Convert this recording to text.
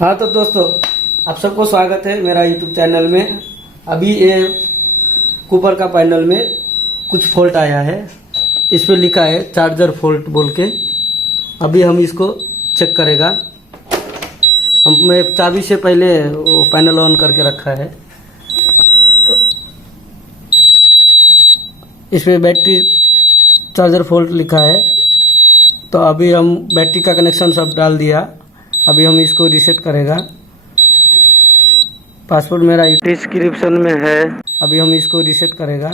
हाँ तो दोस्तों, आप सबको स्वागत है मेरा यूट्यूब चैनल में। अभी ये कूपर का पैनल में कुछ फॉल्ट आया है। इस पे लिखा है चार्जर फॉल्ट बोल के। अभी हम इसको चेक करेगा। मैं चाबी से पहले वो पैनल ऑन करके रखा है। तो इस पे बैटरी चार्जर फॉल्ट लिखा है। तो अभी हम बैटरी का कनेक्शन सब डाल दिया। अभी हम इसको रीसेट करेगा। पासवर्ड मेरा डिस्क्रिप्शन में है। अभी हम इसको रीसेट करेगा।